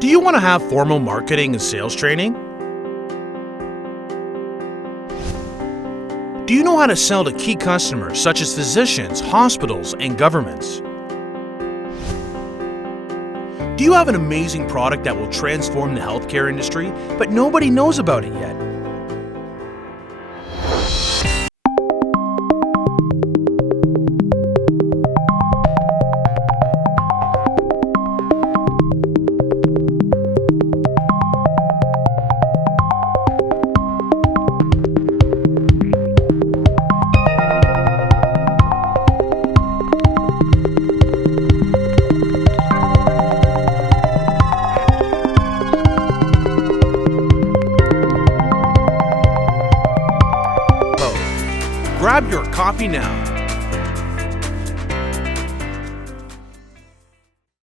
Do you want to have formal marketing and sales training? Do you know how to sell to key customers such as physicians, hospitals, and governments? Do you have an amazing product that will transform the healthcare industry, but nobody knows about it yet? Grab your copy now.